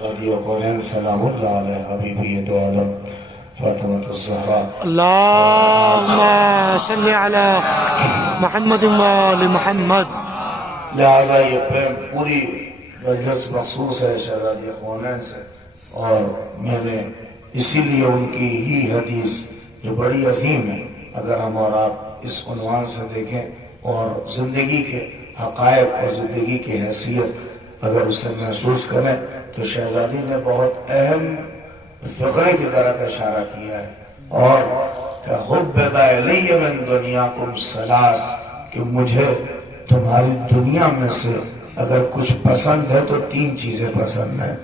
غدی قرآن سلام اللہ علیہ حبیبی دو عالم فاطمة الزہرا اللہم صلی علی محمد وآل محمد۔ لہذا یہ پوری مجلس مخصوص ہے شہزادی قرآن سے، اور میں نے اسی لیے ان کی ہی حدیث جو بڑی عظیم ہے، اگر ہم اور آپ اس عنوان سے دیکھیں اور زندگی کے حقائق اور زندگی کی حیثیت اگر اسے محسوس کریں تو شہزادی نے بہت اہم فقرے کی طرف اشارہ کیا ہے، اور کہ حبب الی من دنیاکم ثلاث، کہ مجھے تمہاری دنیا میں سے اگر کچھ پسند ہے تو 3 چیزیں پسند ہیں،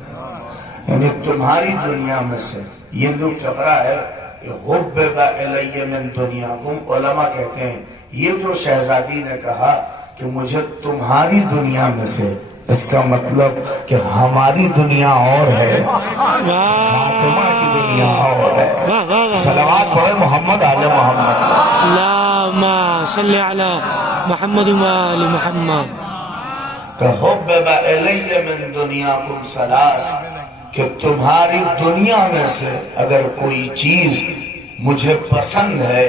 یعنی تمہاری دنیا میں سے یہ جو فقرہ ہے کہ حبب الی من دنیاکم، علماء کہتے ہیں یہ جو شہزادی نے کہا کہ مجھے تمہاری دنیا میں سے، اس کا مطلب کہ ہماری دنیا اور ہے، فاطمہ کی دنیا اور ہے۔ صلوات پڑھے محمد آل محمد۔ اللہم صلی علی محمد وآل محمد۔ کہ حبب الی من دنیاکم ثلاث، کہ تمہاری دنیا میں سے اگر کوئی چیز مجھے پسند ہے،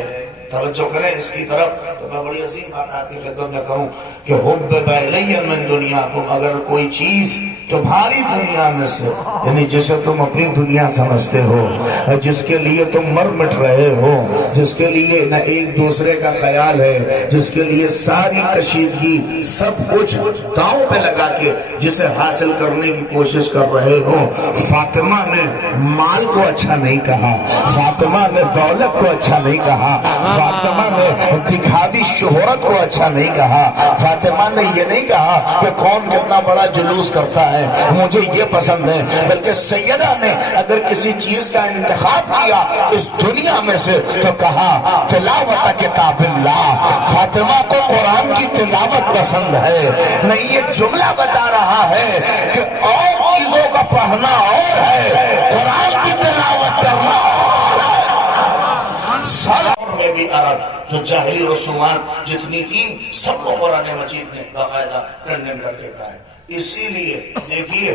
توجہ کریں اس کی طرف، تو میں بڑی عظیم بات آپ کی خدمت میں کہوں کہ حبب الی من دنیاکم، اگر کوئی چیز تمہاری دنیا میں سے، یعنی جسے تم اپنی دنیا سمجھتے ہو، جس کے لیے تم مر مٹ رہے ہو، جس کے لیے نہ ایک دوسرے کا خیال ہے، جس کے لیے ساری کشیدگی سب کچھ داؤں پہ لگا کے جسے حاصل کرنے کی کوشش کر رہے ہو، فاطمہ نے مال کو اچھا نہیں کہا، فاطمہ نے دولت کو اچھا نہیں کہا، فاطمہ نے دکھاوی شہرت کو اچھا نہیں کہا، فاطمہ نے یہ نہیں کہا کہ کون کتنا بڑا جلوس کرتا ہے مجھے یہ پسند ہے، بلکہ سیدہ نے اگر کسی چیز کا انتخاب کیا اس دنیا میں سے تو کہا تلاوت کتاب اللہ، فاطمہ کو قرآن کی تلاوت پسند ہے۔ نہیں، یہ جملہ بتا رہا ہے کہ اور چیزوں کا پڑھنا اور ہے، قرآن کی تلاوت کرنا اور ہے۔ سلام میں بھی عرب جو جاہلی رسومات جتنی تھی سب کو قرآن مجید نے باقاعدہ کنڈیم کر کے کہا ہے۔ اسی لیے دیکھیے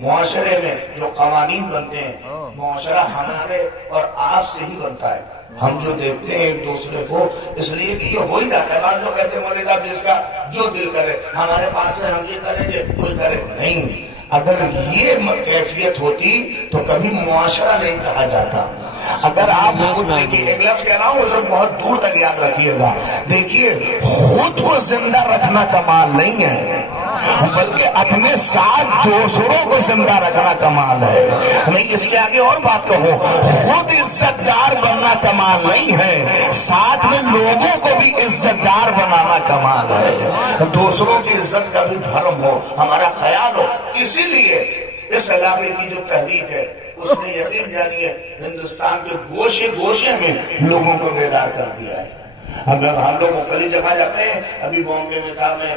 معاشرے میں جو قوانین بنتے ہیں، معاشرہ ہمارے اور آپ سے ہی بنتا ہے۔ ہم جو دیکھتے ہیں ایک دوسرے کو، اس لیے کہ یہ ہو ہی جاتا ہے۔ بعض لوگ کہتے ہیں مولوی صاحب جس کا جو دل کرے ہمارے پاس سے ہم یہ کریں گے، کوئی کرے نہیں۔ اگر یہ کیفیت ہوتی تو کبھی معاشرہ نہیں کہا جاتا۔ اگر آپ دیکھیے، ایک لفظ کہہ رہا ہوں اسے بہت دور تک یاد رکھیے گا، دیکھیے خود کو زندہ رکھنا کمال نہیں ہے، بلکہ اپنے ساتھ دوسروں کو زندہ رکھنا کمال ہے۔ نہیں، اس کے آگے اور بات کہوں، خود عزت دار بننا کمال نہیں ہے، ساتھ میں لوگوں کو بھی عزت دار بنانا کمال ہے۔ دوسروں کی عزت کا بھی بھرم ہو، ہمارا خیال ہو۔ اسی لیے اس علاقے کی جو تحریک ہے اس نے یقین جانیے ہندوستان کے گوشے گوشے میں لوگوں کو بیدار کر دیا ہے۔ ہم لوگ مختلف جگہ جاتے ہیں، ابھی بامبے میں تھا، میں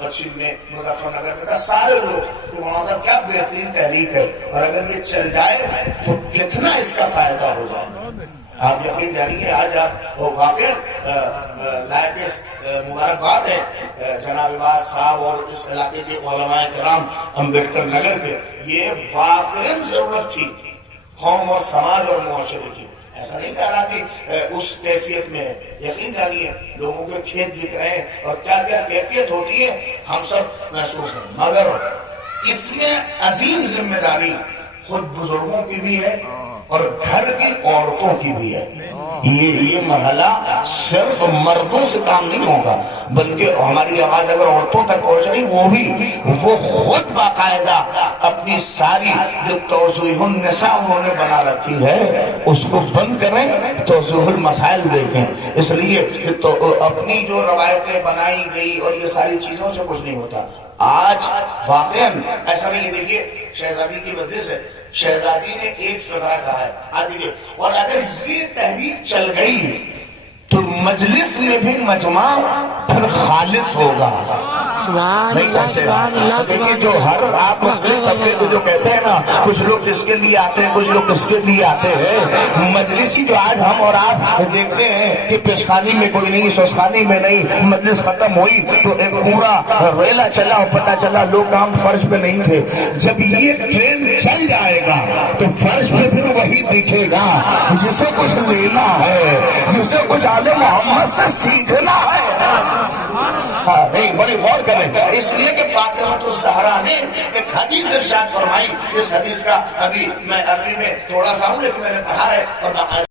پچھم میں مظفر نگر میں تھا، سارے لوگ تو وہاں سے کیا بہترین تحریک ہے، اور اگر یہ چل جائے تو کتنا اس کا فائدہ ہو جائے۔ آپ یقین جانیے آج آپ واقع لائق مبارکباد ہے جناب عباس صاحب اور اس علاقے کے علماء کرام امبیڈکر نگر کے، یہ واقعی ضرورت تھی قوم اور سماج اور معاشرے کی۔ ایسا نہیں کہہ رہا کہ اس کیفیت میں ہے، یقین جانیے لوگوں کے کھیت بک رہے ہیں اور کیا کیا کیفیت ہوتی ہے ہم سب محسوس ہیں، مگر اس میں عظیم ذمہ داری خود بزرگوں کی بھی ہے اور گھر کی عورتوں کی بھی ہے۔ یہ مرحلہ صرف مردوں سے کام نہیں ہوگا، بلکہ ہماری آواز اگر عورتوں تک پہنچ رہی وہ خود باقاعدہ اپنی ساری جو توضیح النساء انہوں نے بنا رکھی ہے اس کو بند کریں، توضیح المسائل دیکھیں۔ اس لیے کہ تو اپنی جو روایتیں بنائی گئی اور یہ ساری چیزوں سے کچھ نہیں ہوتا۔ آج واقعا ایسا نہیں ہے، دیکھیے شہزادی کی وجہ سے شہزادی نے ایک فقرہ کہا ہے آدھے، اور اگر یہ تحریک چل گئی تو مجلس میں بھی مجمع پھر خالص ہوگا۔ سبحان اللہ، سبحان اللہ، دیکھیے جو ہر آپ مختلف طبقے کو جو کہتے ہیں نا، کچھ لوگ کس کے لیے آتے ہیں، کچھ لوگ کس کے لیے آتے ہیں، مجلسی جو آج ہم اور آپ دیکھتے ہیں کہ پیشخانی میں کوئی نہیں، سوسخانی میں نہیں، مجلس ختم ہوئی تو ایک پورا ریلا چلا اور پتہ چلا لوگ کام فرش پہ نہیں تھے۔ جب یہ ٹرین چل تو فرش پہ پھر وہی دکھے گا جسے کچھ لینا ہے، جسے کچھ آل محمد سے سیکھنا ہے۔ ہاں نہیں، بڑی غور کریں، اس لیے کہ فاطمہ الزہرا نے ایک حدیث ارشاد فرمائی، اس حدیث کا ابھی میں عربی میں تھوڑا سا ہوں لیکن میں نے پڑھا ہے اور